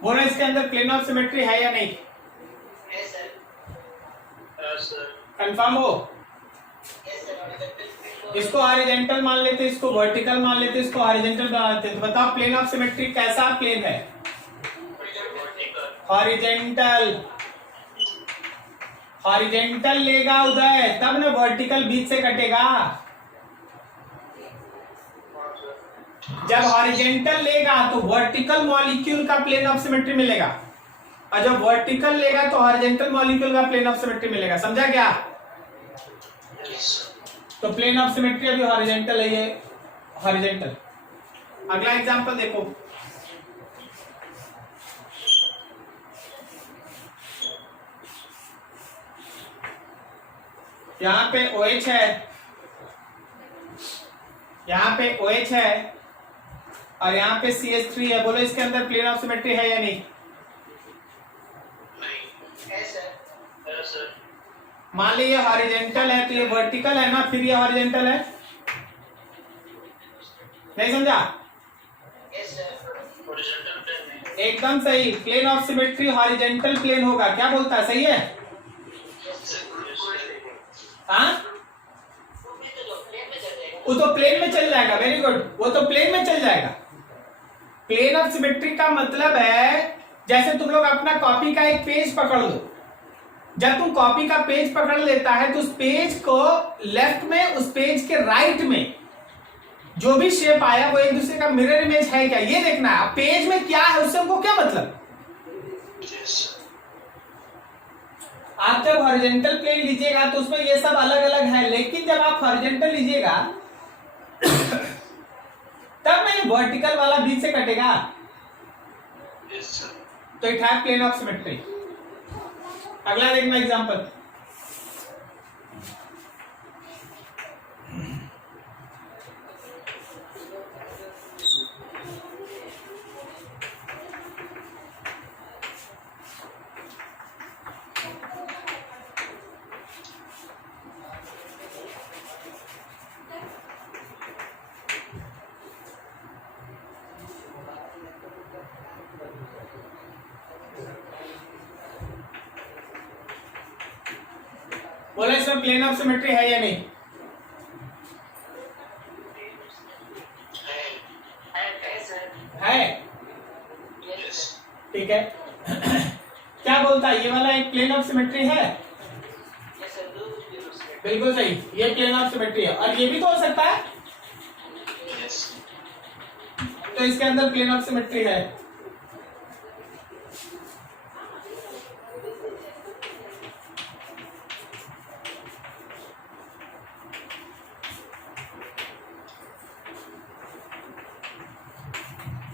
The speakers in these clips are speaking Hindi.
बोलो इसके अंदर प्लेन ऑफ सिमेट्री है या नहीं? है सर। कंफर्म हो? इसको हॉरिजॉन्टल मान लेते, इसको वर्टिकल मान लेते, इसको हॉरिजॉन्टल बना लेते। तो बताओ प्लेन ऑफ सिमेट्री कैसा प्लेन है? हॉरिजॉन्टल। हॉरिजॉन्टल लेगा उदय तब ना वर्टिकल बीच से कटेगा। जब हॉरिजॉन्टल लेगा तो वर्टिकल मॉलिक्यूल का प्लेन ऑफ सिमेट्री मिलेगा, और जब वर्टिकल लेगा तो हॉरिजॉन्टल मॉलिक्यूल का प्लेन ऑफ सिमेट्री मिलेगा। समझा क्या? तो प्लेन ऑफ सिमेट्री अभी हॉरिजॉन्टल है, ये हॉरिजॉन्टल। अगला एग्जांपल देखो, यहां पे OH है, यहां पे OH है और यहां पे CH3 है। बोलो इसके अंदर प्लेन ऑफ सिमेट्री है या नहीं? है सर। मान ली ये हॉरिजॉन्टल है तो ये वर्टिकल है ना, फिर ये हॉरिजॉन्टल है। नहीं समझा? एकदम सही। Plane of symmetry horizontal plane होगा। क्या बोलता है? सही है? हाँ, वो तो प्लेन में चल जाएगा। वेरी गुड, वो तो प्लेन में चल जाएगा। प्लेन ऑफ सिमेट्री का मतलब है जैसे तुम लोग अपना कॉपी का एक पेज पकड़ लो, जब तुम कॉपी का पेज पकड़ लेता है तो उस पेज को लेफ्ट में, उस पेज के राइट में जो भी शेप आया वो एक दूसरे का मिरर इमेज है क्या, ये देखना है। पेज में क्या है उससे हमको क्या मतलब। आप जब हॉरिजॉन्टल प्लेन लीजिएगा तो उसमें ये सब अलग अलग है, लेकिन जब आप हॉरिजॉन्टल लीजिएगा तब में वर्टिकल वाला बीच से कटेगा। तो it have plane of symmetry. अगला देखना एग्जांपल, बोलो इसमें प्लेन ऑफ सिमेट्री है या नहीं? है। ठीक है। क्या बोलता है? ये वाला एक प्लेन ऑफ सिमेट्री है। बिल्कुल सही, ये प्लेन ऑफ सिमेट्री है। और ये भी तो हो सकता है, तो इसके अंदर प्लेन ऑफ सिमेट्री है।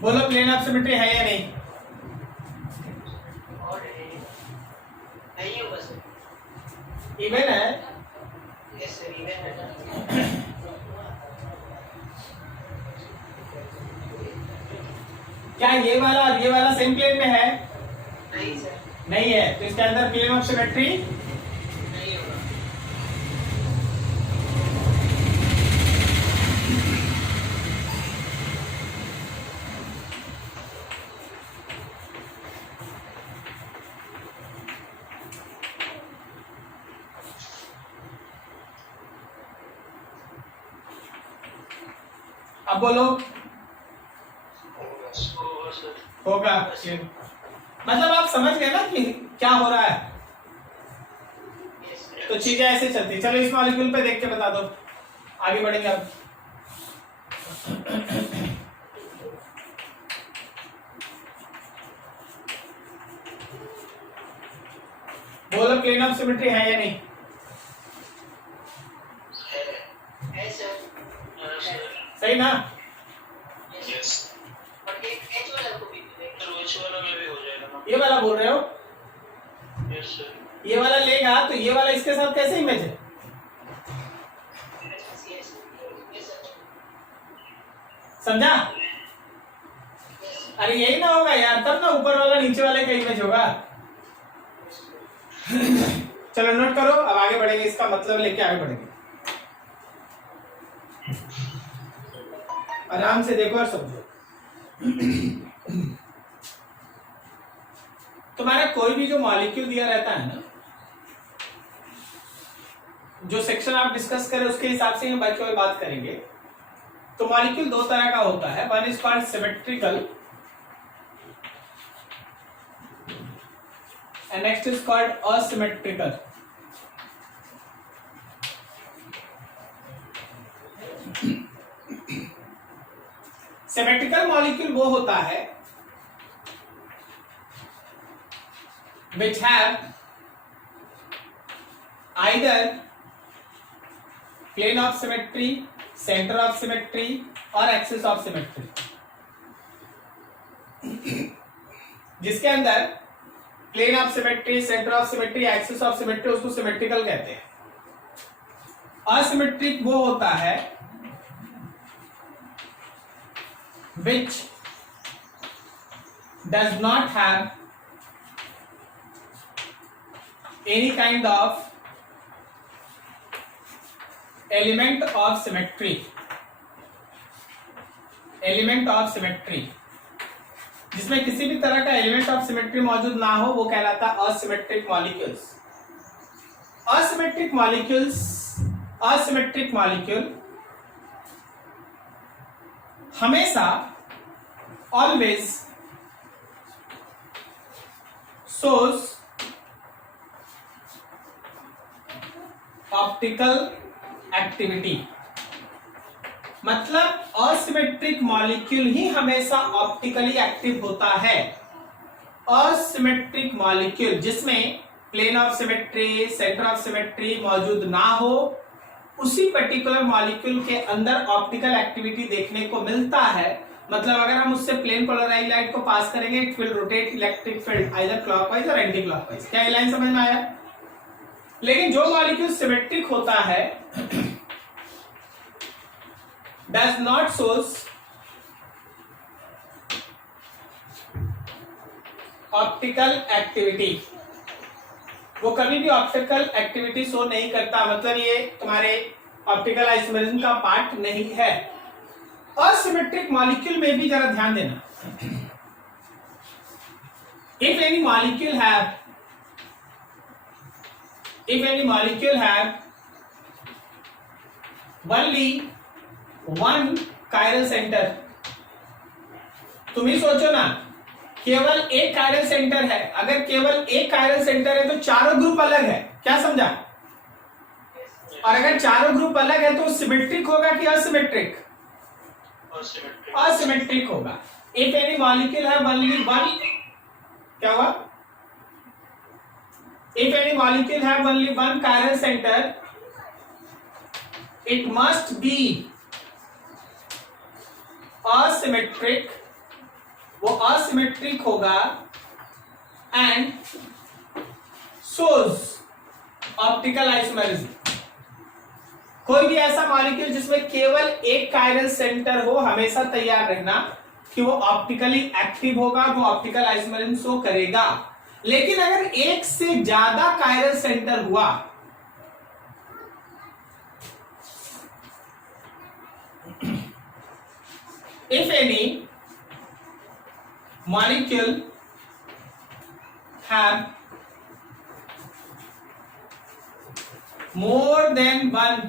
बोलो प्लेन ऑफ सिमेट्री है या नहीं? इवन है। क्या ये वाला और ये वाला सेम प्लेन में है? नहीं सर। नहीं है, तो इसके अंदर प्लेन ऑफ सिमेट्री नहीं होगा। अब बोलो होगा। मतलब आप समझ गए ना कि क्या हो रहा है। तो चीजें ऐसे चलती। चलो इस मॉलिक्यूल पे देख के बता दो, आगे बढ़ेंगे अब। बोलो प्लेन ऑफ सिमेट्री है या नहीं? है सर। सही ना? बट एक एच वाला को भी हो जाएगा। ये वाला बोल रहे हो? Yes sir. ये वाला लेगा तो ये वाला इसके साथ कैसे इमेज है? समझा? अरे यही ना होगा यार, तब ना ऊपर वाला नीचे वाले का इमेज होगा। चलो नोट करो, अब आगे बढ़ेंगे, इसका मतलब लेके आगे बढ़ेंगे। आराम से देखो और समझो। कोई भी जो मॉलिक्यूल दिया रहता है ना, जो सेक्शन आप डिस्कस करें उसके हिसाब से हम बाकी और बात करेंगे। तो मॉलिक्यूल दो तरह का होता है, one is called symmetrical and next is called asymmetrical. Symmetrical molecule वो होता है which have either plane of symmetry, center of symmetry और axis of symmetry, जिसके अंदर plane of symmetry, centre of symmetry, axis of symmetry, उसको सिमेट्रिकल कहते हैं। असिमेट्रिक वो होता है which does not have any kind of element of symmetry, element of symmetry, जिसमें किसी भी तरह का एलिमेंट ऑफ सिमेट्री मौजूद ना हो, वो कहलाता है asymmetric molecules. Asymmetric molecules, asymmetric molecule हमेशा ऑलवेज शोज ऑप्टिकल एक्टिविटी, मतलब असिमेट्रिक मॉलिक्यूल ही हमेशा ऑप्टिकली एक्टिव होता है। असिमेट्रिक मॉलिक्यूल जिसमें plane of symmetry, centre of symmetry मौजूद ना हो, उसी पर्टिकुलर मॉलिक्यूल के अंदर ऑप्टिकल एक्टिविटी देखने को मिलता है। मतलब अगर हम उससे प्लेन पोलराइज्ड लाइट को पास करेंगे, it will rotate electric field either clockwise और एंटी क्लॉकवाइज। क्या ये लाइन समझ में आया? लेकिन जो मॉलिक्यूल सिमेट्रिक होता है does not shows optical activity, वो कभी भी ऑप्टिकल एक्टिविटी शो नहीं करता, मतलब ये तुम्हारे ऑप्टिकल आइसोमेरिज्म का पार्ट नहीं है। असिमेट्रिक मॉलिक्यूल में भी जरा ध्यान देना, if any molecule have only one chiral centre, तुम ही सोचो ना, केवल एक कायरल सेंटर है, अगर केवल एक कायरल सेंटर है तो चारों ग्रुप अलग है, क्या समझा? और अगर चारों ग्रुप अलग है तो सिमेट्रिक होगा कि असिमेट्रिक? असिमेट्रिक होगा। इफ एनी मॉलिक्यूल है ओनली वन, क्या हुआ? इफ एनी मॉलिक्यूल है only one chiral centre, it must be asymmetric, वो असिमेट्रिक होगा एंड शोज ऑप्टिकल आइसोमेरिज्म। कोई भी ऐसा मॉलिक्यूल जिसमें केवल एक कायरल सेंटर हो, हमेशा तैयार रहना कि वो ऑप्टिकली एक्टिव होगा, वो ऑप्टिकल आइसोमेरिज्म शो करेगा। लेकिन अगर एक से ज्यादा कायरल सेंटर हुआ, if any molecule have more than one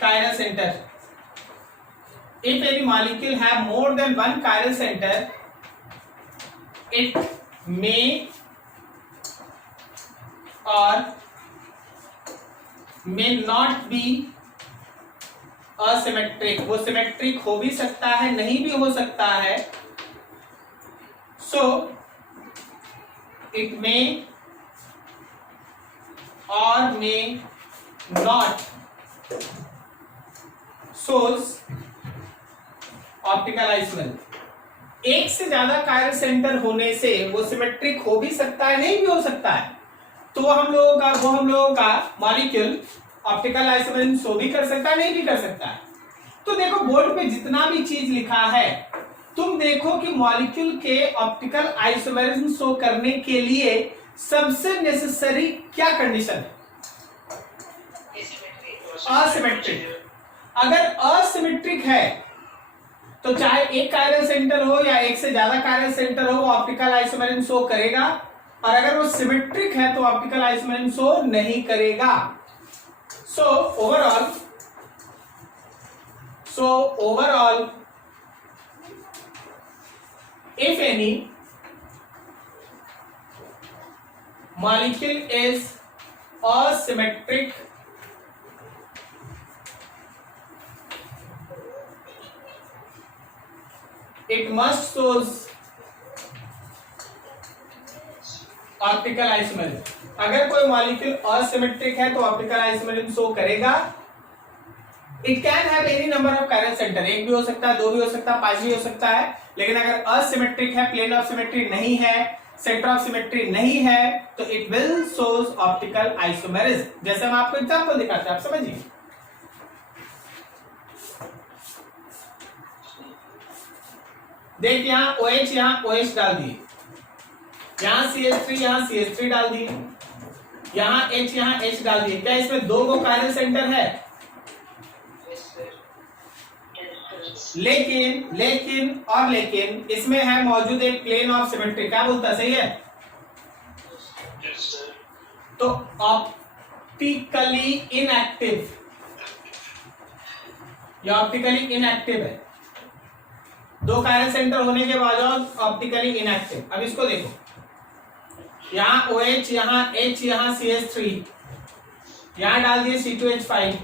chiral center, if any molecule have more than one chiral center, it may or may not be asymmetric, वो सिमेट्रिक हो भी सकता है, नहीं भी हो सकता है। so it may or may not shows optical isomerism। एक से ज्यादा कायरल सेंटर होने से वो सिमेट्रिक हो भी सकता है, नहीं भी हो सकता है। तो वो हम लोगों का मॉलिक्यूल ऑप्टिकल आइसोमेरिज्म शो भी कर सकता है, नहीं भी कर सकता है। तो देखो बोर्ड पे जितना भी चीज लिखा है, तुम देखो कि मॉलिक्यूल के ऑप्टिकल आइसोमेरिज्म शो करने के लिए सबसे नेसेसरी क्या कंडीशन है? असिमेट्रिक। अगर असिमेट्रिक है तो चाहे एक कायरल सेंटर हो या एक से ज्यादा कायरल सेंटर हो, वो ऑप्टिकल आइसोमेरिज्म शो करेगा, और अगर वो सिमेट्रिक है तो ऑप्टिकल आइसोमेरिज्म शो नहीं करेगा। So overall if any molecule is asymmetric, it must shows optical isomerism. अगर कोई मॉलिक्यूल असिमेट्रिक है तो ऑप्टिकल आइसोमेरिज्म शो करेगा। It can have any number of chiral centre, एक भी हो सकता है, दो भी हो सकता है, पांच भी हो सकता है, लेकिन अगर असिमेट्रिक है, प्लेन ऑफ सिमेट्री नहीं है, सेंटर ऑफ सिमेट्री नहीं है, तो it will shows optical isomerism. जैसे हम आपको एग्जांपल दिखाते हैं, आप समझिए। देख यहां OH, यहां OH डाल दिए, यहां CH3, यहां CH3 डाल दिए, यहां H, यहां H डाल दिए। क्या इसमें दो गो कायरल सेंटर है? लेकिन इसमें है मौजूद एक प्लेन ऑफ सिमेट्री। क्या बोलता है, सही है? तो ऑप्टिकली इनएक्टिव, या ऑप्टिकली इनएक्टिव है, दो कायरल सेंटर होने के बावजूद ऑप्टिकली इनएक्टिव। अब इसको देखो, यहां OH, यहां H, यहां CH3, यहां डाल दिए C2H5,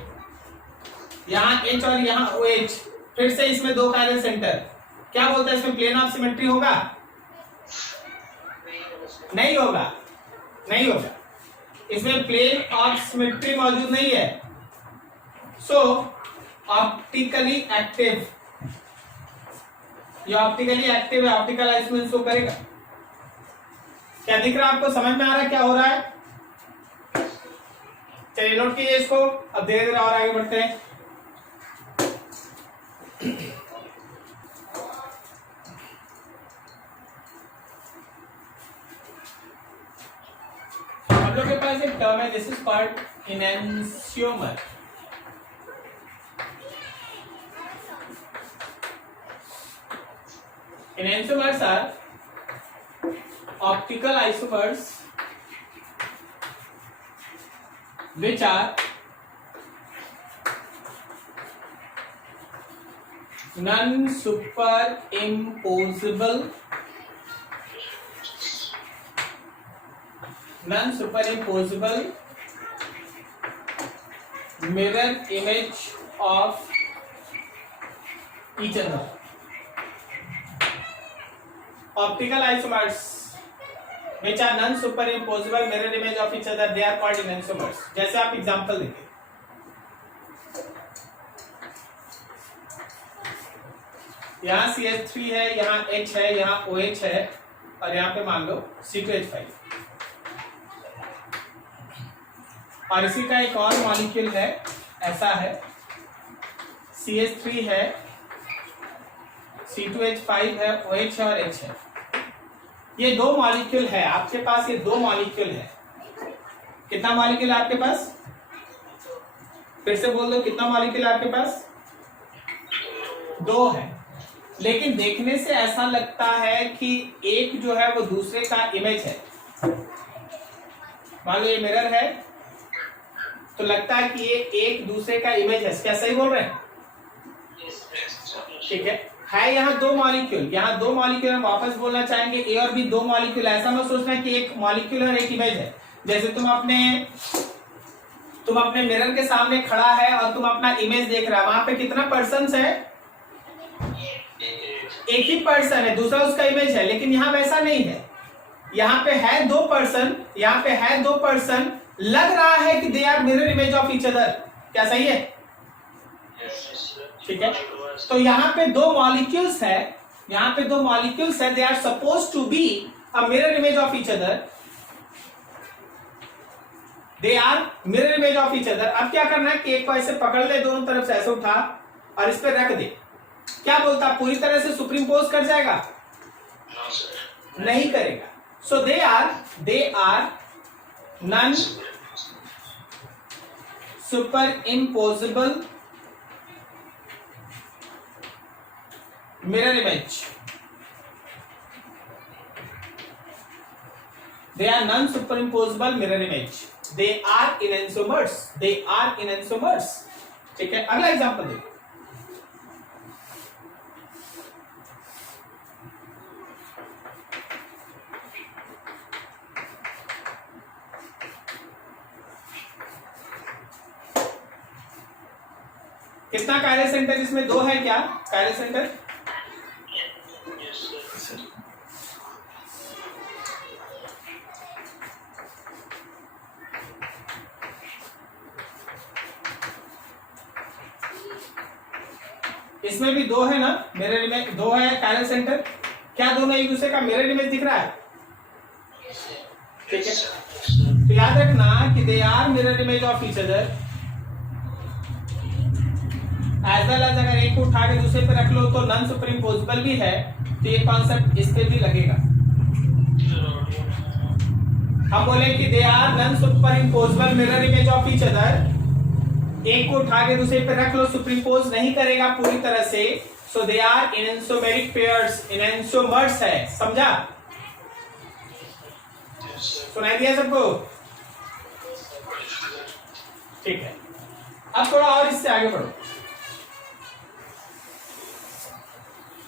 यहां H और यहां OH, फिर से इसमें दो कायरल सेंटर। क्या बोलता है, इसमें प्लेन ऑफ सिमेट्री होगा? नहीं होगा, नहीं होगा, इसमें प्लेन ऑफ सिमेट्री मौजूद नहीं है। सो ऑप्टिकली एक्टिव, ये ऑप्टिकली एक्टिव है, ऑप्टिकल आइसोमेरिज्म शो करेगा। क्या दिख रहा है आपको, समझ में आ रहा है क्या हो रहा है? चलिए नोट कीजिए इसको। अब धीरे धीरे और आगे बढ़ते हैं। हम लोग के पास एक टर्म है, this is called enantiomer. Enantiomers are optical isomers which are non-superimposable mirror image of each other. Optical isomers which are non-superimposable mirror image of each other, they are called enantiomers. जैसे आप एग्जांपल देखिए, यहाँ CH3 है, यहाँ H है, यहाँ OH है, और यहाँ पे मान लो C2H5, और इसी का एक और मॉलिक्यूल है, ऐसा है, CH3 है, C2H5 है, OH है और H है। ये दो मॉलिक्यूल है आपके पास, ये दो मॉलिक्यूल है। कितना मॉलिक्यूल है आपके पास? फिर से बोल दो, कितना मॉलिक्यूल है आपके पास? दो है। लेकिन देखने से ऐसा लगता है कि एक जो है वो दूसरे का इमेज है। मान लो ये मिरर है, तो लगता है कि ये एक दूसरे का इमेज है। क्या सही बोल रहे हैं? ठीक है यहाँ दो मॉलिक्यूल, यहाँ दो मॉलिक्यूल। हम वापस बोलना चाहेंगे ए और बी दो मॉलिक्यूल। ऐसा मत सोचना कि एक मॉलिक्यूल और एक इमेज है। जैसे तुम अपने मिरर के सामने खड़ा है और तुम अपना इमेज देख रहा है, वहां पे कितना पर्सन है? एक ही पर्सन है, दूसरा उसका इमेज है। लेकिन यहाँ वैसा नहीं है, यहाँ पे है दो पर्सन, यहाँ पे है दो पर्सन, लग रहा है कि they are mirror image of each other. क्या सही है? ठीक है, तो यहाँ पे दो मॉलिक्यूल्स है, यहाँ पे दो मॉलिक्यूल्स है, they are suppose to be a mirror image of each other, they are mirror image of each other. अब क्या करना है कि एक को ऐसे पकड़ ले, दोनों तरफ से ऐसे उठा और इस पे रख दे। क्या बोलता, पूरी तरह से सुपरिम्पोज कर जाएगा? नहीं करेगा। So they are non superimposable mirror image. They are non-superimposable mirror image. They are enantiomers. They are enantiomers. ठीक है, अगला एग्जांपल देखो. कितना कायरल सेंटर इसमें? 2 है क्या कायरल सेंटर? Yes sir. इसमें भी 2 है ना मिरर इमेज, 2 है कायरल सेंटर. क्या दोनों एक दूसरे का मिरर इमेज दिख रहा है? ठीक है, तो याद रखना कि they are mirror image of each other. As well as अगर एक को उठा के दूसरे पे रख लो तो नॉन सुपरइम्पोजेबल भी है, तो ये कॉन्सेप्ट इस पे भी लगेगा. हम बोले कि they are non superimposable mirror image of each other. एक को उठा के दूसरे पे रख लो, सुपरइम्पोज नहीं करेगा पूरी तरह से, सो दे आर एनेंसोमेरिक पेयर्स. एनेंसोमर्स है, समझा? सुनाई दिया सबको? ठीक है, अब थोड़ा और इससे आगे बढ़ो.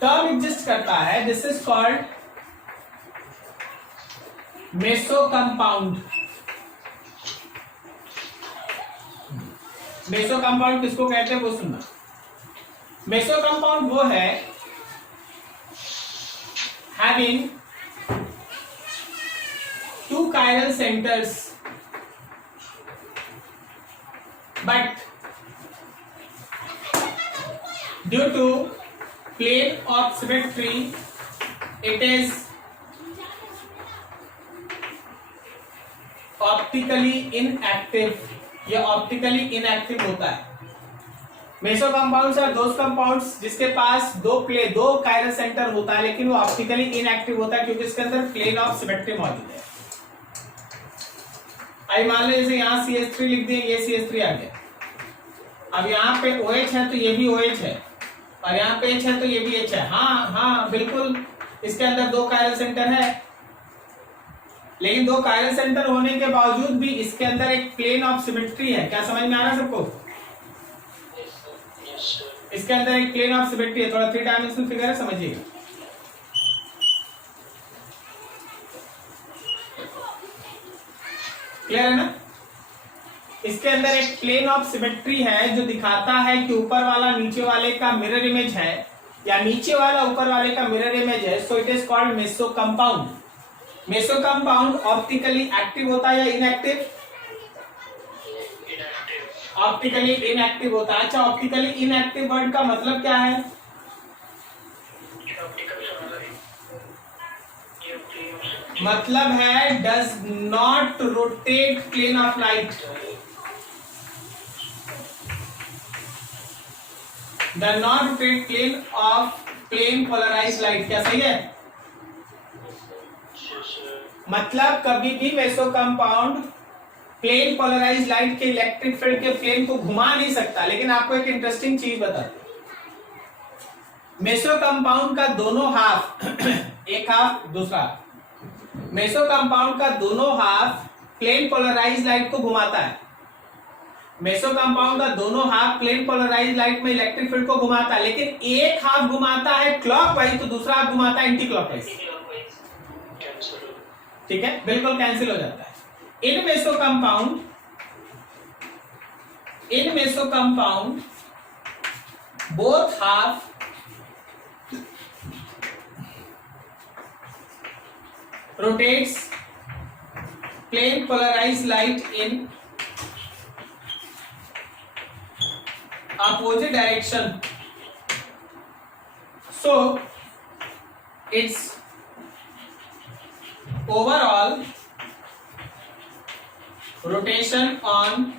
टर्म एग्जिस्ट करता है, this is called meso compound. Meso compound किसको कहते हैं वो सुनना. मेसो कंपाउंड वो है having 2 chiral centers but due to plane of symmetry it is optically inactive. ये ऑप्टिकली इनएक्टिव होता है. Meso compounds are those compounds जिसके पास 2 कायरल सेंटर होता है लेकिन वो ऑप्टिकली इनएक्टिव होता है क्योंकि इसके अंदर प्लेन ऑफ सिमेट्री मौजूद है. आई मान लो जैसे यहाँ CH3 लिख दिए, ये CH3 आ गया. अब यहाँ पे OH है तो ये भी OH है, और यहाँ पे H है तो ये भी H है. हाँ हाँ बिल्कुल, इसके अंदर 2 कायरल सेंटर है, लेकिन 2 कायरल सेंटर होने के बावजूद भी इसके अंदर एक प्लेन ऑफ सिमेट्री है. क्या समझ में आ रहा है सबको? इसके अंदर एक प्लेन ऑफ सिमेट्री है. थोड़ा 3 डायमेंशनल फिगर है, समझिएगा. क्लियर है ना? इसके अंदर एक प्लेन ऑफ सिमेट्री है जो दिखाता है कि ऊपर वाला नीचे वाले का मिरर इमेज है या नीचे वाला ऊपर वाले का मिरर इमेज है. So it is called meso compound. Meso compound optically active होता है या इनएक्टिव? ऑप्टिकली इनएक्टिव होता है. अच्छा, ऑप्टिकली इनएक्टिव वर्ड का मतलब क्या है? मतलब है does not rotate plane of light. Does not rotate plane polarised light. क्या सही है? मतलब कभी भी meso compound plane polarised light के इलेक्ट्रिक फील्ड के प्लेन को घुमा नहीं सकता. लेकिन आपको एक इंटरेस्टिंग चीज बता दूं, मेसो कंपाउंड का दोनों हाफ एक हाफ दूसरा हाफ, मेसो कंपाउंड का दोनों हाफ प्लेन पोलराइज्ड लाइट को घुमाता है. मेसो कंपाउंड का दोनों हाफ प्लेन पोलराइज्ड लाइट में इलेक्ट्रिक फील्ड को घुमाता है, लेकिन एक हाफ घुमाता है क्लॉकवाइज तो दूसरा हाफ घुमाता है एंटी क्लॉकवाइज. ठीक है, बिल्कुल कैंसिल हो जाता है. In meso compound both half rotates plane polarized light in opposite direction. So its overall rotation on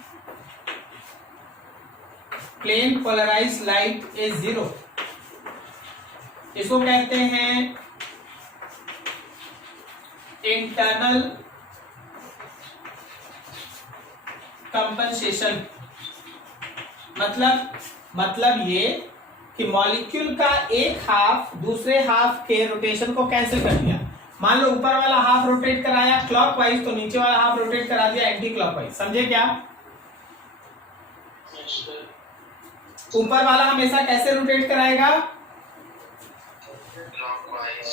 plane polarized light is 0. इसको कहते हैं इंटरनल कंपनसेशन. मतलब ये कि मॉलिक्यूल का एक हाफ दूसरे हाफ के रोटेशन को कैंसिल कर दिया। मान लो ऊपर वाला हाफ रोटेट कराया क्लॉकवाइज, तो नीचे वाला हाफ रोटेट करा दिया एंटी क्लॉकवाइज। समझे क्या? ऊपर वाला हमेशा कैसे रोटेट कराएगा?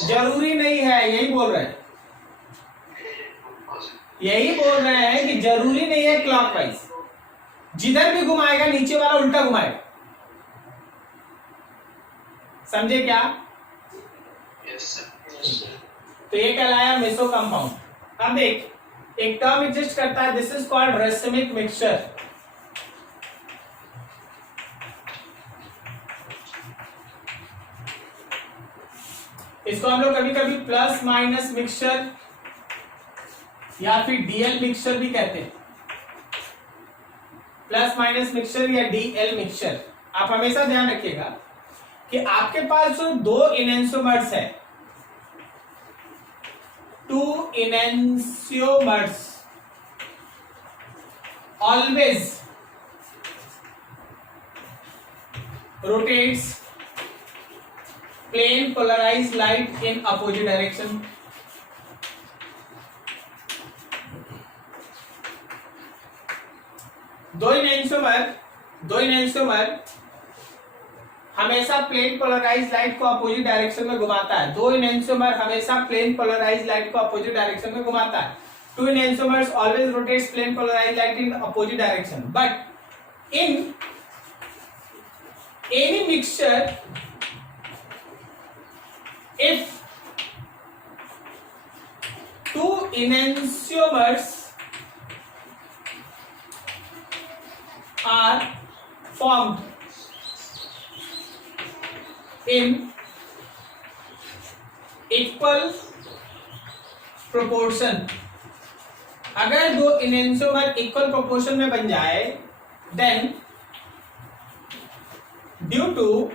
जरूरी नहीं है, यही बोल रहे हैं, यही बोल रहे हैं कि जरूरी नहीं है क्लॉकवाइज, जिधर भी घुमाएगा नीचे वाला उल्टा घुमाएगा। समझे क्या? तो ये कहलाया मेसो कंपाउंड। अब देख एक टर्म एग्जिस्ट करता है, this is called racemic mixture. इसको हम लोग कभी कभी प्लस माइनस मिक्सचर या फिर डीएल मिक्सचर भी कहते हैं। प्लस माइनस मिक्सचर या डीएल मिक्सचर। आप हमेशा ध्यान रखिएगा कि आपके पास जो दो इनेंसियोमर्स है, two enantiomers always rotates plane polarized light in opposite direction. दो इनेंसियोमर हमेशा प्लेन पोलराइज लाइट को अपोजिट डायरेक्शन में घुमाता है। दो इनेंसियोमर हमेशा प्लेन पोलराइज लाइट को अपोजिट डायरेक्शन में घुमाता है। Two enantiomers always rotates plane polarize light in opposite direction, but in any mixture if two enantiomers are formed in equal proportion, अगर दो enantiomer इक्वल प्रोपोर्शन में बन जाए, then due to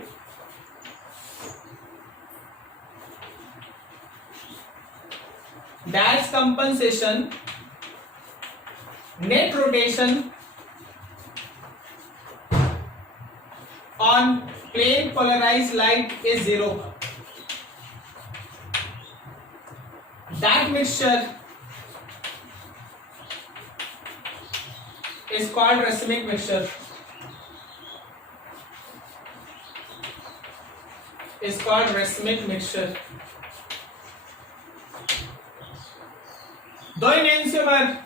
dash compensation, net rotation on plane polarized light is zero. That mixture is called racemic mixture. Is called racemic mixture. दो इनेंसियोमर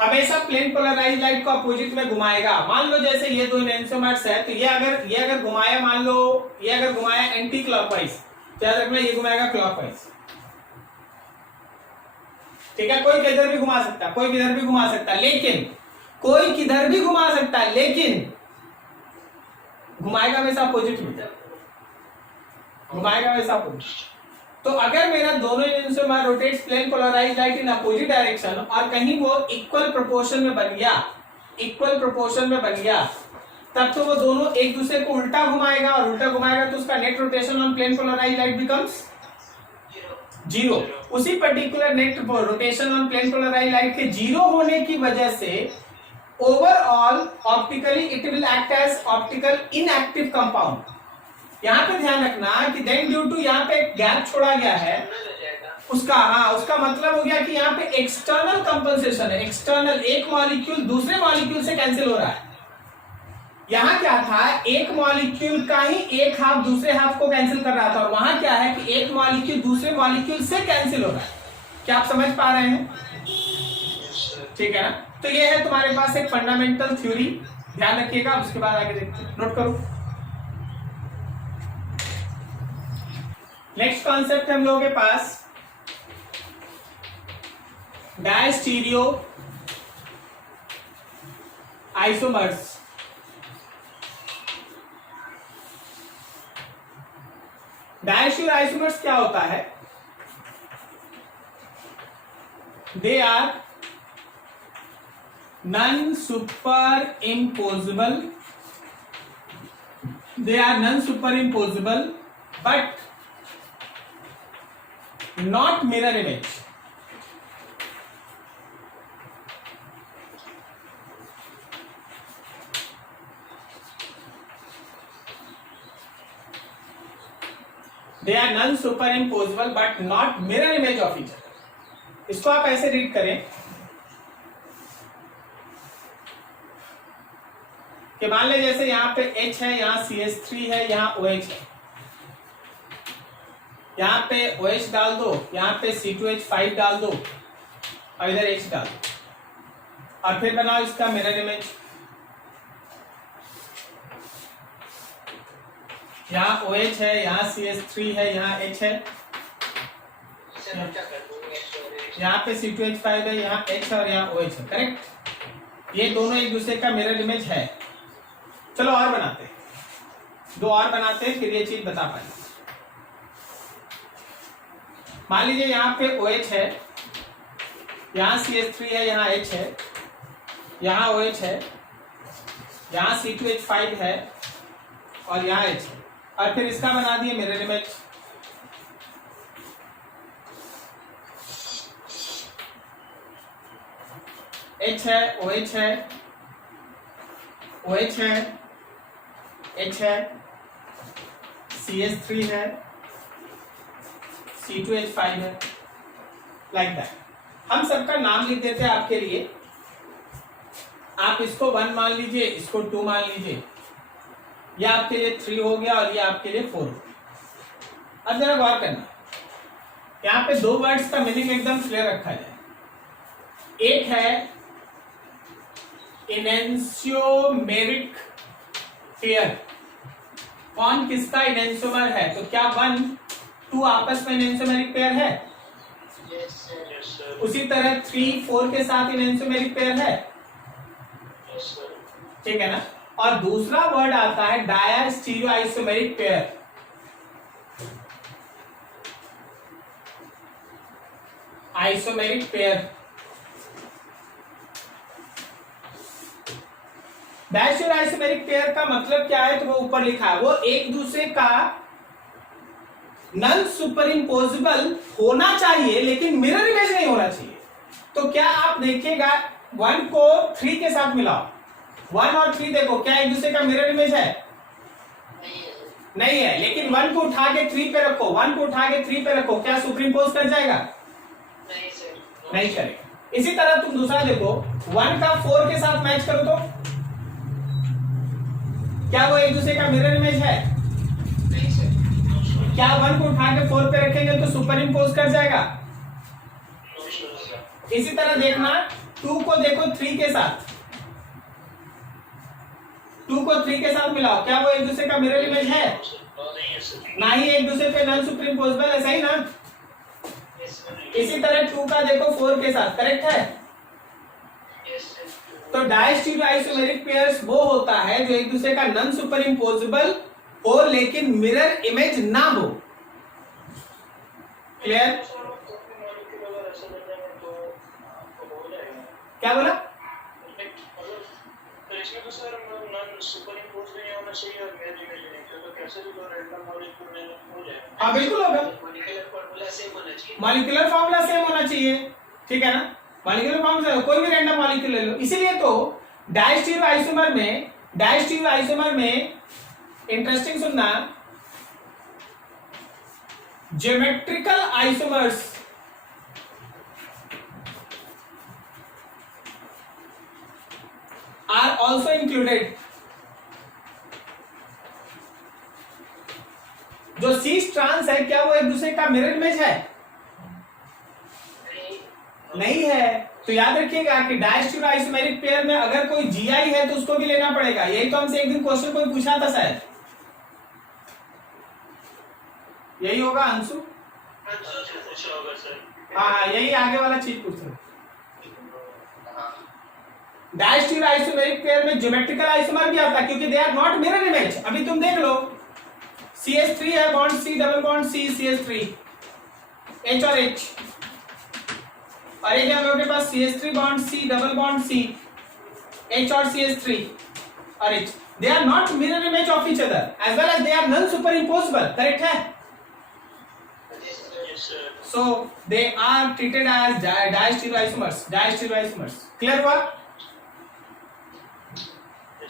हमेशा प्लेन पोलराइज लाइट को अपोजिट में घुमाएगा। मान लो जैसे ये दो इनेंसियोमर्स है, तो ये अगर घुमाया, मान लो ये अगर घुमाया एंटी क्लॉकवाइज, तो याद रखना ये घुमाएगा क्लॉकवाइज। ठीक है, कोई किधर भी घुमा सकता है, कोई किधर भी घुमा सकता है, लेकिन कोई किधर भी घुमा सकता है, लेकिन घुमाएगा हमेशा अपोजिट में, घुमाएगा हमेशा अपोजिट। तो अगर मेरा दोनों enantiomer rotates plane polarised light in opposite direction और कहीं वो इक्वल प्रोपोर्शन में बन गया, इक्वल प्रोपोर्शन में बन गया, तब तो वो दोनों एक दूसरे को उल्टा घुमाएगा, और उल्टा घुमाएगा तो उसका net rotation on plane polarised light becomes zero. उसी particular net rotation on plane polarised light के जीरो होने की वजह से overall optically it will act as optical inactive compound. यहां पे ध्यान रखना कि देन ड्यू टू यहाँ पे एक गैप छोड़ा गया है, उसका मतलब हो गया कि यहाँ पे एक्सटर्नल कंपनसेशन है। एक्सटर्नल, एक मॉलिक्यूल दूसरे मॉलिक्यूल से कैंसिल हो रहा है। यहाँ क्या था, एक मॉलिक्यूल का ही एक हाफ दूसरे हाफ को कैंसिल कर रहा था, और वहां क्या है कि एक मॉलिक्यूल दूसरे मॉलिक्यूल से कैंसिल हो रहा है। क्या आप समझ पा रहे हैं? ठीक है ना? तो ये है तुम्हारे पास एक फंडामेंटल थ्योरी, ध्यान रखिएगा। उसके बाद आगे देखते हैं, नोट करो। नेक्स्ट कॉन्सेप्ट है हम लोगों के पास डायस्टीरियो आइसोमर्स। डायस्टीरियो आइसोमर्स क्या होता है? They are non superimposable, but not mirror image. They are non super imposable but not mirror image of each other. इसको आप ऐसे रीड करें कि मान ले जैसे यहाँ पे H है, यहाँ CH3 है, यहाँ OH है, यहाँ पे OH डाल दो, यहाँ पे C2H5 डाल दो और इधर H डाल दो और फिर बनाओ इसका मिरर इमेज। यहाँ OH है, यहाँ CH3 है, यहाँ H है, यहाँ पे C2H5 है, यहाँ H और यहाँ OH है, करेक्ट। ये दोनों एक दूसरे का मिरर इमेज है। चलो और बनाते हैं, दो और बनाते हैं, फिर ये चीज बता पाएंगे। मान लीजिए यहाँ पे OH है, यहाँ CH3 है, यहाँ H है, यहाँ OH है, यहाँ C2H5 है और यहाँ H है और फिर इसका बना दिए मिरर इमेज। H है, OH है, OH है, H है, CH3 है, C2H5 है, लाइक दैट। हम सबका नाम लिख देते हैं आपके लिए। आप इसको 1 मान लीजिए, इसको 2 मान लीजिए, ये आपके लिए 3 हो गया और ये आपके लिए 4 हो गया। अब जरा गौर करना, यहाँ पे दो वर्ड्स का मीनिंग एकदम क्लियर रखा जाए। एक है इनेंशियोमेरिक पेयर, कौन किसका इनेंशियोमर है, तो क्या 1, 2 आपस में इनेंशियोमेरिक पेयर है? Yes, sir. उसी तरह 3, 4 के साथ इनेंशियोमेरिक पेयर है, Yes, sir. ठीक है ना। और दूसरा वर्ड आता है डायस्टीरियोआइसोमेरिक पेयर। आइसोमेरिक पेयर, डायस्टीरियोआइसोमेरिक पेयर का मतलब क्या है, तो वो ऊपर लिखा है, वो एक दूसरे का नॉन सुपर इम्पोजिबल होना चाहिए लेकिन मिरर इमेज नहीं होना चाहिए। तो क्या आप देखिएगा 1 को 3 के साथ मिलाओ, 1 और 3 देखो, क्या एक दूसरे का मिरर इमेज है? नहीं है। लेकिन 1 को उठा के 3 पे रखो, 1 को उठा के 3 पे रखो, क्या सुपर इम्पोज कर जाएगा? नहीं सर, नहीं करेगा। इसी तरह तुम दूसरा देखो, 1 का 4 के साथ मैच करो तो क्या वो एक दूसरे का मिरर इमेज है? नहीं सर, क्या 1 को उठा के 4 पे रखेंगे तो सुपर इम्पोज कर जाएगा? इसी तरह देखना 2 को देखो 3 के साथ, 2 को 3 के साथ मिलाओ, क्या वो एक दूसरे का मिरर इमेज है? नहीं है सर, ना ही एक दूसरे पे नॉन सुपर इम्पोजेबल है, सही ना। इसी तरह 2 का देखो 4 के साथ, करेक्ट है। तो डायस्टीरियोआइसोमेरिक पेयर्स वो होता है जो एक दूसरे का नॉन सुपर इम्पोजेबल हो लेकिन मिरर इमेज ना हो। क्लियर? क्या बोला? इसमें तो सर नॉन सुपर इम्पोज भी नहीं होना चाहिए और मिरर इमेज भी नहीं, तो कैसे भी तो रैंडम मॉलिक्यूल में हो जाएगा। हाँ बिल्कुल होगा, मॉलिक्यूलर फार्मूला सेम होना चाहिए, मॉलिक्यूलर फार्मूला सेम होना चाहिए, ठीक है ना। मॉलिक्यूलर फार्मूला कोई भी रैंडम मॉलिक्यूल ले लो। इसीलिए तो डायस्टीरियोआइसोमर में इंटरेस्टिंग सुनना, geometrical isomers are also included। जो C स्ट्रैंड्स है क्या वो एक दूसरे का मिरर इमेज है? नहीं है। तो याद रखिएगा कि डायस्टीरियोआइसोमेरिक पेयर में अगर कोई GI है तो उसको भी लेना पड़ेगा। यही तो हमसे एक दिन क्वेश्चन कोई पूछा था शायद, यही होगा अंशु। पूछा होगा सर। हाँ यही आगे वाला चीज पूछ रहे। डायस्टीरियोआइसोमेरिक पेयर में ज्योमेट्रिकल आइसोमर भी आता है क्योंकि they are not mirror image. अभी तुम देख लो, CH3 है, bond C, double bond C, CH3, H और H, और एक हम लोग के पास CH3 bond C, double bond C, H और CH3 और H। They are not mirror image of each other as well as they are non super इम्पोजेबल, करेक्ट है। So they are treated as diastereoisomers. Clear हुआ?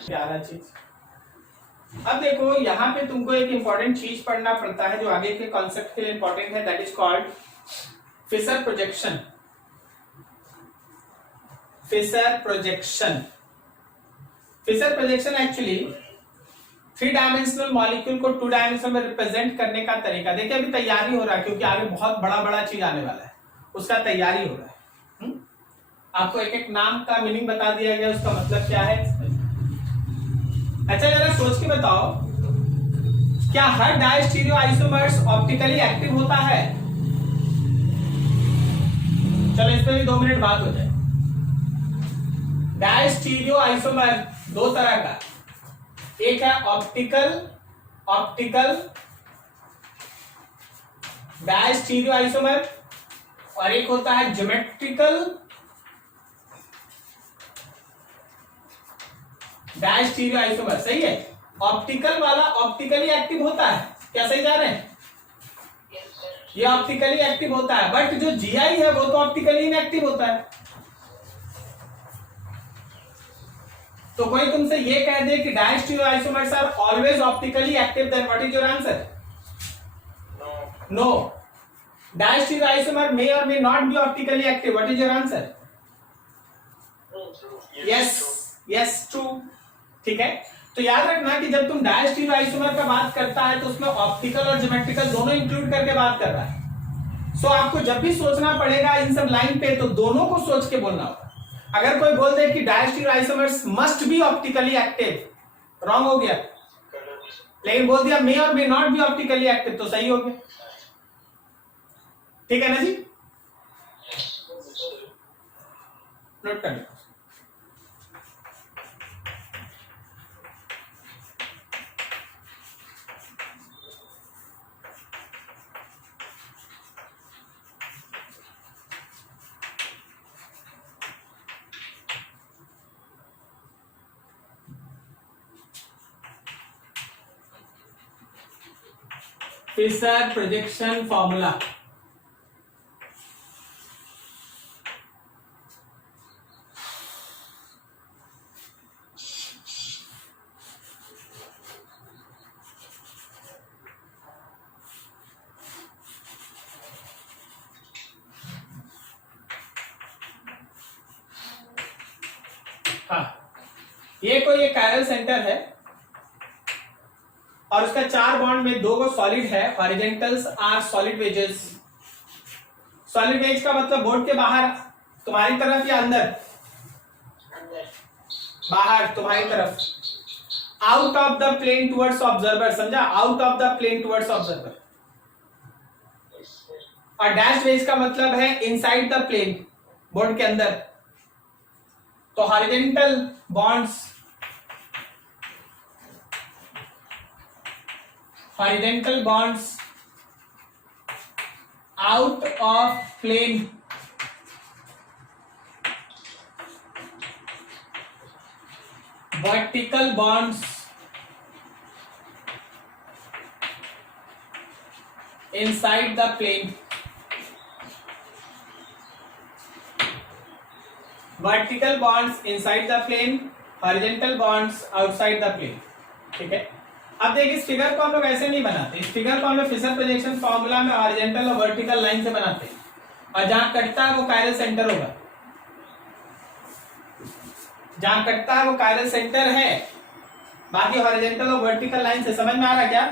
प्यारा चीज। अब देखो यहाँ पे तुमको एक इंपॉर्टेंट चीज पढ़ना पड़ता है जो आगे के कॉन्सेप्ट के लिए इंपॉर्टेंट है, that is called Fischer projection. Fischer projection, Fischer projection actually 3 dimensional molecule को 2 डायमेंशनल में रिप्रेजेंट करने का तरीका। देखिए अभी तैयारी हो रहा है क्योंकि आगे बहुत बड़ा बड़ा चीज आने वाला है, उसका तैयारी हो रहा है। आपको एक एक नाम का मीनिंग बता दिया गया, उसका मतलब क्या है। अच्छा जरा सोच के बताओ, क्या हर डायस्टीरियो आइसोमर्स ऑप्टिकली एक्टिव होता है? चलो इस पे भी 2 मिनट बात हो जाए। डायस्टीरियो आइसोमर 2 तरह का, एक है ऑप्टिकल डायस्टीरियो आइसोमर और एक होता है ज्योमेट्रिकल डायस्टीरियो आइसोमर। सही है, ऑप्टिकल वाला ऑप्टिकली एक्टिव होता है, क्या सही जा रहे हैं? ये ऑप्टिकली एक्टिव होता है, बट जो जीआई है वो तो ऑप्टिकली इनएक्टिव होता है। तो कोई तुमसे ये कह दे कि diastereoisomers are always optically active, then what is your answer? No, diastereoisomer may or may not be optically active. What is your answer? Yes, true. ठीक है, तो याद रखना कि जब तुम डायस्टीरियो आइसोमर का बात करता है तो उसमें ऑप्टिकल और ज्योमेट्रिकल दोनों इंक्लूड करके बात कर रहा है। सो आपको जब भी सोचना पड़ेगा इन सब लाइन पे तो दोनों को सोच के बोलना होगा। अगर कोई बोल दे कि diastereo isomers must be optically active, wrong हो गया। लेकिन बोल दिया मे और may not be optically active तो सही हो गया। ठीक है ना जी, नोट कर लो। फिशर प्रोजेक्शन फॉर्मूला, हाँ ये कोई एक कायरल सेंटर है और उसका 4 बॉन्ड में 2 को सॉलिड है। Horizontals are solid wedges. Solid wedge का मतलब बोर्ड के बाहर तुम्हारी तरफ या अंदर? बाहर तुम्हारी तरफ, out of the plane towards observer. समझा, out of the plane towards observer. और डैश वेज का मतलब है इनसाइड द प्लेन, बोर्ड के अंदर। तो horizontal bonds, horizontal bonds out of plane, vertical bonds inside the plane, vertical bonds inside the plane, horizontal bonds outside the plane। ठीक है, अब देखिए इस फिगर को हम लोग ऐसे नहीं बनाते। इस फिगर को हम लोग फिशर प्रोजेक्शन फॉर्मूला में हॉरिजॉन्टल और वर्टिकल लाइन से बनाते हैं और जहां कटता है वो कायरल सेंटर होगा। जहां कटता है वो कायरल सेंटर है, बाकी हॉरिजॉन्टल और वर्टिकल लाइन से। समझ में आ रहा क्या?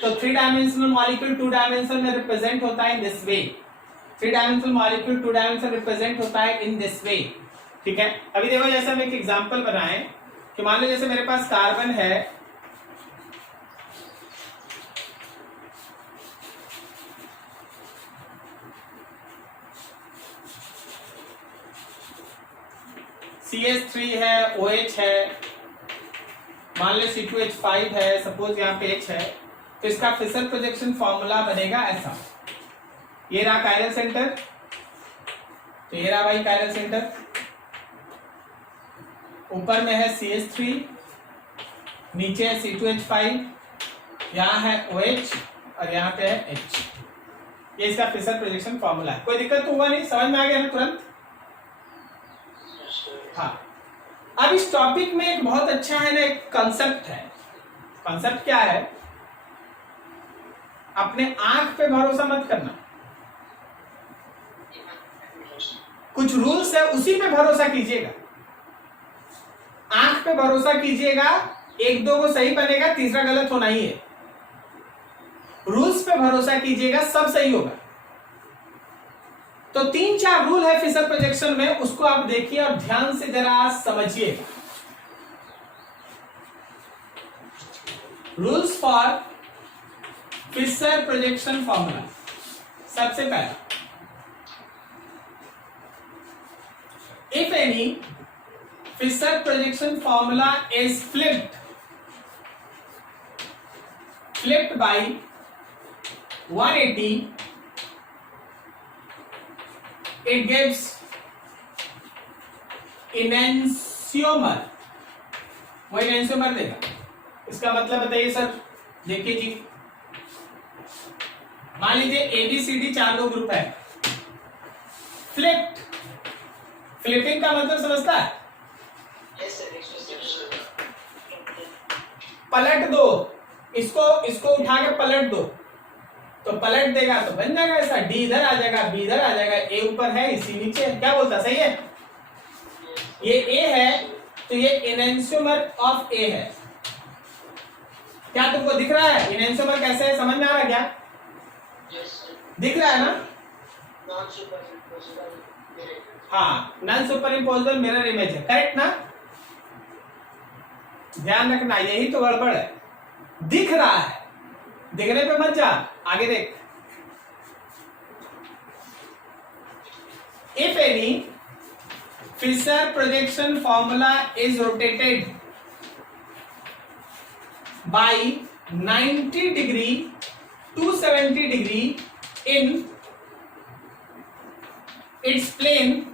तो 3 डायमेंशनल मॉलिक्यूल 2 डायमेंशन में रिप्रेजेंट होता है in this way. 3 dimensional molecule 2 dimension represent होता है इन दिस वे। ठीक है, अभी देखो जैसे हम एक एग्जांपल बनाएं कि मान लो जैसे मेरे पास कार्बन है, CH3 है, OH है, मान लो C2H5 है, सपोज यहाँ पे H है, तो इसका फिशर प्रोजेक्शन फॉर्मूला बनेगा ऐसा। ये रहा कायरल सेंटर, तो ये रहा भाई कायरल सेंटर, ऊपर में है CH3, नीचे है C2H5, यहाँ है OH और यहाँ पे है H। ये इसका फिशर प्रोजेक्शन फॉर्मूला है। कोई दिक्कत तो हुआ नहीं? समझ में आ गया ना तुरंत? हाँ, अब इस टॉपिक में एक बहुत अच्छा है ना, एक कंसेप्ट है। कंसेप्ट क्या है? अपने आंख पे भरोसा मत करना, कुछ रूल्स है उसी पे भरोसा कीजिएगा। आंख पे भरोसा कीजिएगा, एक दो को सही बनेगा, तीसरा गलत होना ही है। रूल्स पे भरोसा कीजिएगा, सब सही होगा। तो 3-4 रूल है फिशर प्रोजेक्शन में, उसको आप देखिए और ध्यान से जरा समझिएगा। Rules for Fischer projection formula. सबसे पहला, if any Fischer projection formula is flipped by 180, it gives enantiomer। वो enantiomer देगा। इसका मतलब बताइए सर। देखिए जी, मान लीजिए ABCD 4 लोग ग्रुप है। फ्लिपिंग का मतलब समझता है? पलट दो, इसको उठा के पलट दो, तो पलट देगा तो बन जाएगा ऐसा। डी इधर आ जाएगा, बी इधर आ जाएगा, ए ऊपर है, इसी नीचे। क्या बोलता? सही है। ये ए है तो ये एनेंशियोमर ऑफ ए है। क्या तुमको दिख रहा है एनेंशियोमर कैसे है? समझ में आ रहा है क्या? दिख रहा है ना? हाँ, non super imposable mirror image है, करेक्ट ना? ध्यान रखना, यही तो गड़बड़ है। दिख रहा है, दिखने पे मत जा, आगे देख। If any Fischer projection formula is rotated by 90 degree to 70 degree in its plane,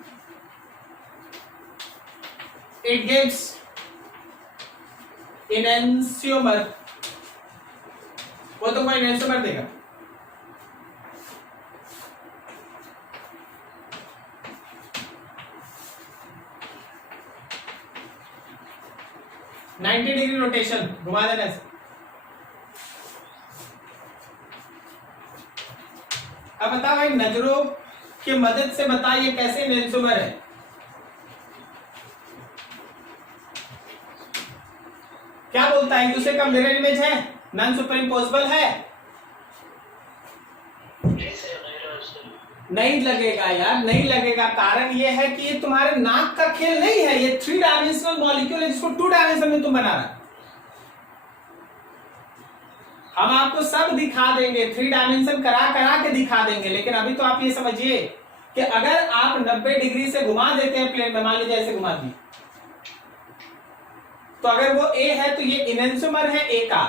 it gives enantiomer। वो तुमको enantiomer देगा। नाइन्टी डिग्री रोटेशन घुमा देना ऐसे। अब बताओ भाई, नजरों की मदद से बताइए कैसे enantiomer है। क्या बोलता है? एक दूसरे का मिरर इमेज है, नॉन सुपर इम्पोजेबल है। नहीं लगेगा यार, नहीं लगेगा। कारण ये है कि ये तुम्हारे नाक का खेल नहीं है, ये 3 डायमेंशनल मॉलिक्यूल है जिसको 2 डायमेंशन में तुम बना रहा है। हम आपको सब दिखा देंगे, 3 डायमेंशन करा के दिखा देंगे। लेकिन अभी तो आप ये समझिए कि अगर आप 90 डिग्री से घुमा देते हैं प्लेन में, मान लीजिए ऐसे घुमा दी, तो अगर वो ए है तो ये एनेंशियोमर है ए का।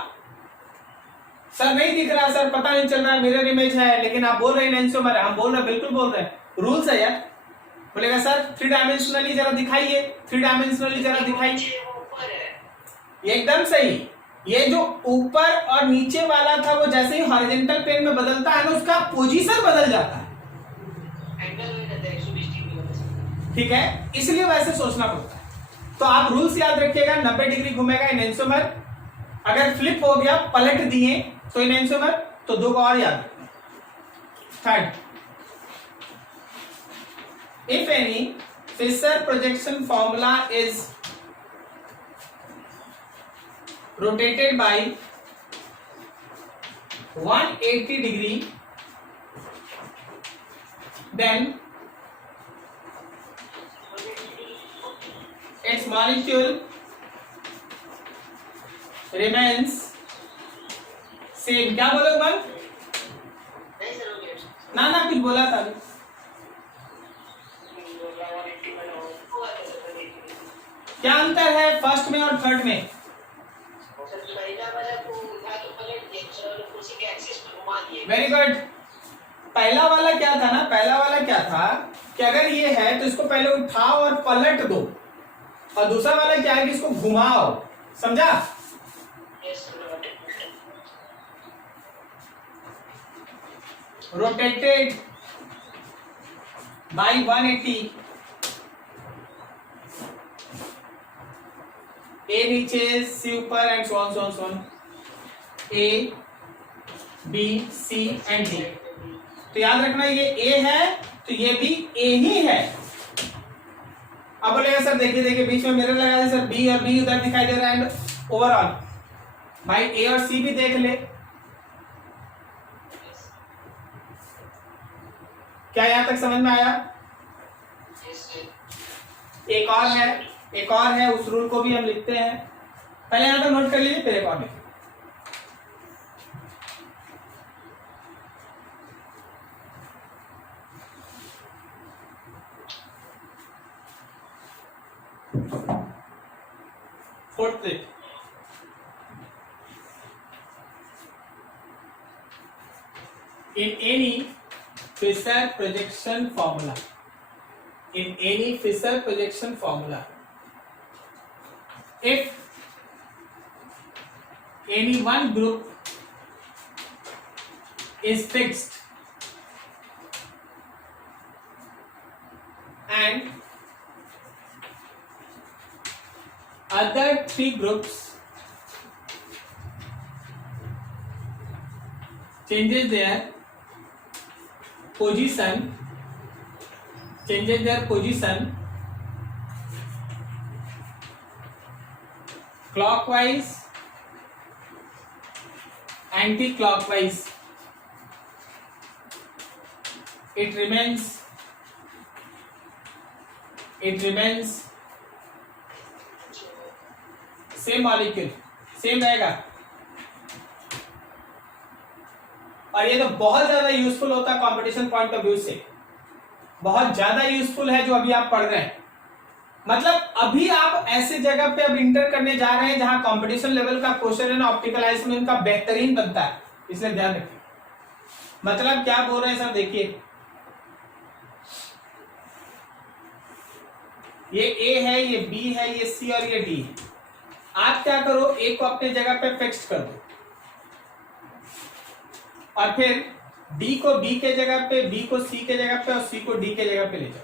सर नहीं दिख रहा, सर पता नहीं चल रहा, मिरर इमेज है, लेकिन आप बोल रहे हैं एनेंशियोमर है। हम बोल रहे हैं, बिल्कुल बोल रहे हैं, रूल्स है यार। बोलेगा सर 3 डायमेंशनली जरा दिखाइए, 3 डायमेंशनली जरा दिखाइए। ये एकदम सही। ये जो ऊपर और नीचे वाला था, वो जैसे ही हॉरिजॉन्टल प्लेन में बदलता है ना, उसका पोजीशन बदल जाता है। ठीक है, इसलिए वैसे सोचना पड़ता है। तो आप रूल्स याद रखिएगा, 90 डिग्री घूमेगा एनेंशियोमर। अगर फ्लिप हो गया, पलट दिए तो एनेंशियोमर। तो 2 को और याद रखना। Third, if any Fischer projection formula is rotated by 180 degree, then its molecule remains same। क्या बोलो मन? ना कुछ बोला था अभी। क्या अंतर है फर्स्ट में और थर्ड में? Very good. पहला वाला क्या था ना, पहला वाला क्या था कि अगर ये है तो इसको पहले उठाओ और पलट दो, और दूसरा वाला क्या है कि इसको घुमाओ। समझा? रोटेटेड बाय 180 ए नीचे, सी ऊपर and so on so on so on, A B C and D. तो याद रखना ये ए है तो ये भी ए ही है। अब बोलेगा सर देखिए देखिए बीच में मिरर लगा दे सर, बी और बी उधर दिखाई दे रहा है एंड ओवरऑल भाई ए और सी भी देख ले। क्या यहां तक समझ में आया? एक और है उस रूल को भी हम लिखते हैं, पहले यहां तक नोट कर लीजिए फिर एक और लिखिए। फोर्थ लिख, in any Fisher projection formula, if any one group is fixed and other three groups changes their position clockwise, anti-clockwise, it remains same molecule, same रहेगा। और ये तो बहुत ज्यादा यूजफुल होता है कंपटीशन पॉइंट ऑफ व्यू से, बहुत ज्यादा यूजफुल है जो अभी आप पढ़ रहे हैं। मतलब अभी आप ऐसे जगह पे अब इंटर करने जा रहे हैं जहां कंपटीशन लेवल का क्वेश्चन है ना ऑप्टिकल आइज में उनका बेहतरीन बनता है, इसलिए ध्यान रखिए। मतलब क्या बोल रहे हैं सर, देखिए ये ए है, ये बी है, ये सी और ये डी है। आप क्या करो, ए को अपने जगह पे फिक्स कर दो और फिर डी को बी के जगह पे, बी को सी के जगह पे और सी को डी के जगह पे ले जाओ।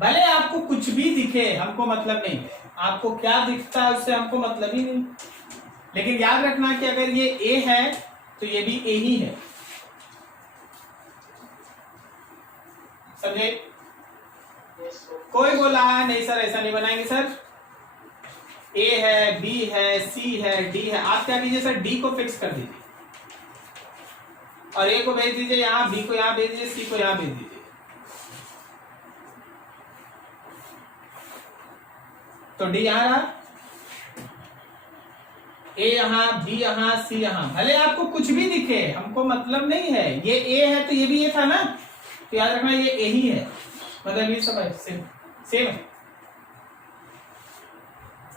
भले आपको कुछ भी दिखे, हमको मतलब नहीं है, आपको क्या दिखता है उससे हमको मतलब ही नहीं, लेकिन याद रखना कि अगर ये ए है तो ये भी ए ही है। समझे? कोई बोला है नहीं सर ऐसा नहीं बनाएंगे सर, ए है, बी है, सी है, डी है, आप क्या कीजिए सर डी को फिक्स कर दीजिए और ए को भेज दीजिए यहां, बी को यहां भेज दीजिए, सी को यहां भेज दीजिए। तो डी यहां रहा, ए यहां, बी यहां, सी यहां। भले आपको कुछ भी दिखे हमको मतलब नहीं है, ये ए है तो ये भी ए था ना, तो याद रखना ये ए ही है। मतलब ये सब है सेम है।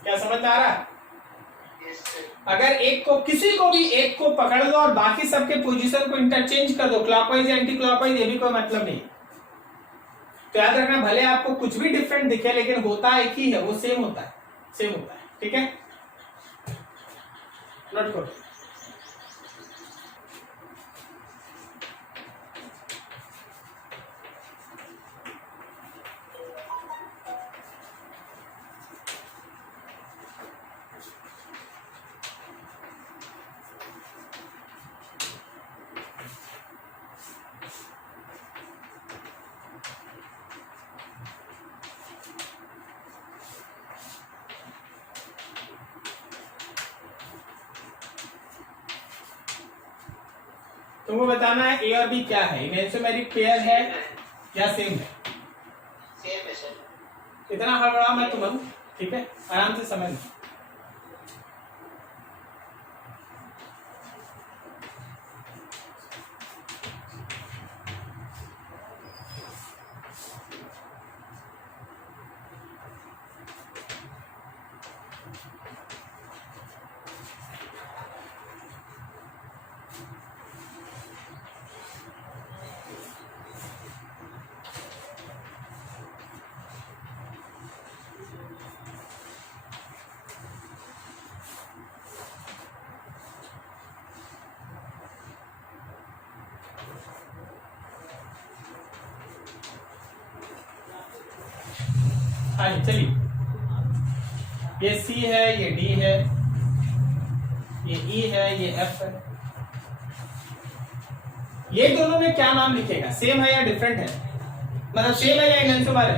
क्या समझ में आ रहा है? अगर एक को, किसी को भी एक को पकड़ लो और बाकी सबके पोजीशन को इंटरचेंज कर दो, क्लॉकवाइज या एंटी क्लॉकवाइज, ये भी कोई मतलब नहीं। तो याद रखना भले आपको कुछ भी डिफरेंट दिखे लेकिन होता एक ही है, वो सेम होता है, ठीक है? नोट करो। तुमको बताना है ए और बी क्या है, इमेजिनरी पेयर है या सेम है। सेम है सर। इतना हड़बड़ा मैं तुम, ठीक है, आराम से समझ। हाँ चलिए ये C है, ये D है, ये E है, ये F है। ये दोनों में क्या नाम लिखेगा? सेम है या डिफरेंट है? मतलब सेम है या इनएंसोमर है?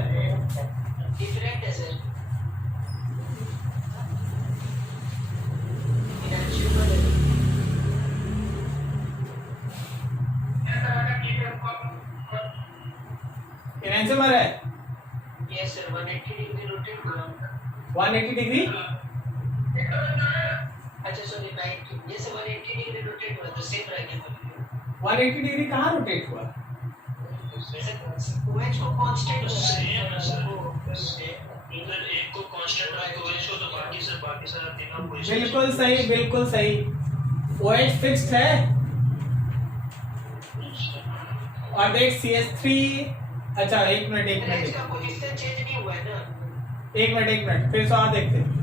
डिफरेंट है सर। इनएंसोमर है। यस सर, 180 डिग्री रोटेट करो। 180 डिग्री? अच्छा सॉरी, 90, ये सर 180 डिग्री रोटेट हुआ तो सेम रह गया। 180 डिग्री कहाँ रोटेट हुआ? OH को कांस्टेंट सेम है सर। अगर एक को कांस्टेंट रखो OH को तो बाकी सारा तीनों पोजीशन। बिल्कुल सही, बिल्कुल सही। OH फिक्स्ड है और देख CH3। अच्छा एक मिनट का पोजीशन चेंज नहीं हुआ है ना। एक मिनट फिर से और देखते हैं।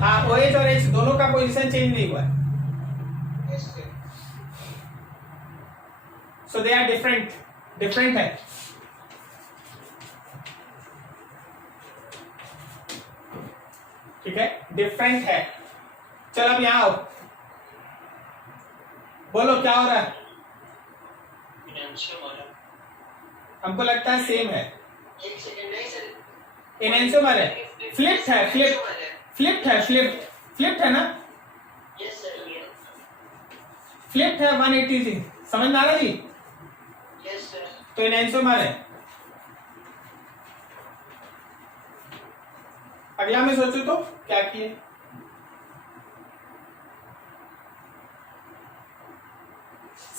हाँ, OH और H दोनों का पोजीशन चेंज नहीं हुआ है। Yes sir. So they are different है। ठीक है, डिफरेंट है। चलो अब यहाँ आओ, बोलो क्या हो रहा है? इनएंसोमर है। हमको लगता है सेम है। एक सेकंड नहीं सर, इनएंसोमर है। फ्लिप्ड है, फ्लिप्ड है ना? Yes sir. फ्लिप्ड है 180 से, समझ में आ रहा जी? Yes sir. तो इनएंसोमर है। अगला में सोचो तो क्या किए?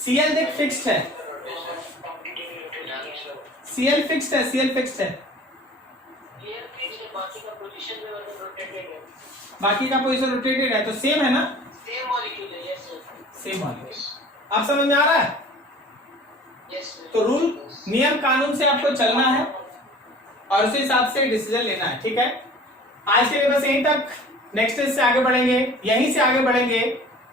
Cl देख फिक्स्ड है। Cl फिक्स्ड है। क्लियर फिक्स है, बाकी का पोजीशन में मतलब रोटेटेड है। बाकी का पोजीशन रोटेटेड है, तो सेम है ना? सेम मॉलिक्यूल है। Yes sir. Same molecule. आप समझ में आ रहा है? Yes sir. तो रूल, नियम कानून से आपको चलना है और उसी हिसाब से डिसीजन लेना है। ठीक है, आज के लिए बस यहीं तक। नेक्स्ट स्टेज से आगे बढ़ेंगे, यहीं से आगे बढ़ेंगे।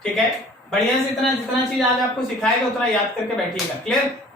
ठीक है, बढ़िया से जितना चीज आज आपको सिखाएगा उतना याद करके बैठिएगा। क्लियर?